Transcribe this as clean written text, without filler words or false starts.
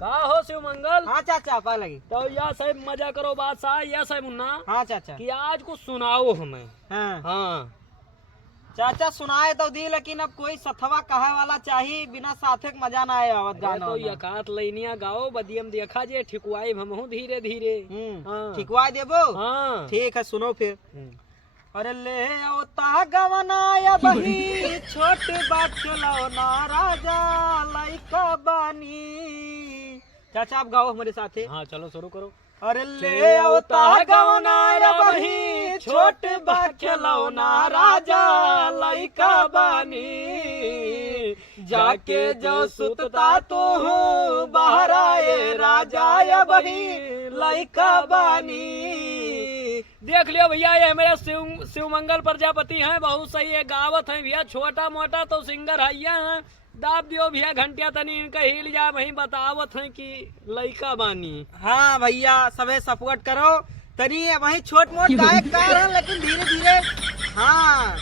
का हो शिव मंगल। हाँ चाचा पा लगी। तो या साहब मजा करो बादशाह, या साहब मुन्ना। हाँ चाचा। कि आज कुछ सुनाओ हमें। हाँ हाँ चाचा सुनाए तो दी, लेकिन अब कोई सथवा कहे वाला चाहिए, बिना साथे के मजा ना आए आवत गाना तो वाना। यकात लैनिया गाओ बदियम देखा जे ठिकुआई हमहू धीरे धीरे। हाँ। ठिकवा देबो। हाँ ठीक है सुनो फिर। अरे ले औता गवनाया बही छोट बात खिलौना राजा लइका बानी। चाचा आप गाओ हमारे साथे। हाँ चलो शुरू करो। अरे ले औता गवनाया बही छोट बात खिलौना राजा लइका बानी। जाके जो सुतता तो हूँ बाहर आए राजा या बही लइका बानी। देख लियो भैया, ये मेरे शिव मंगल प्रजापति हैं, बहुत सही है, गावत है भैया, छोटा मोटा तो सिंगर हैया हैं। दाब दियो भैया घंटिया तनी इनका हिल जा, वही बतावत है कि लइका बानी। हाँ भैया सबे सपोर्ट करो, तनी वही छोट मोट गायक कार हैं, लेकिन धीरे धीरे। हाँ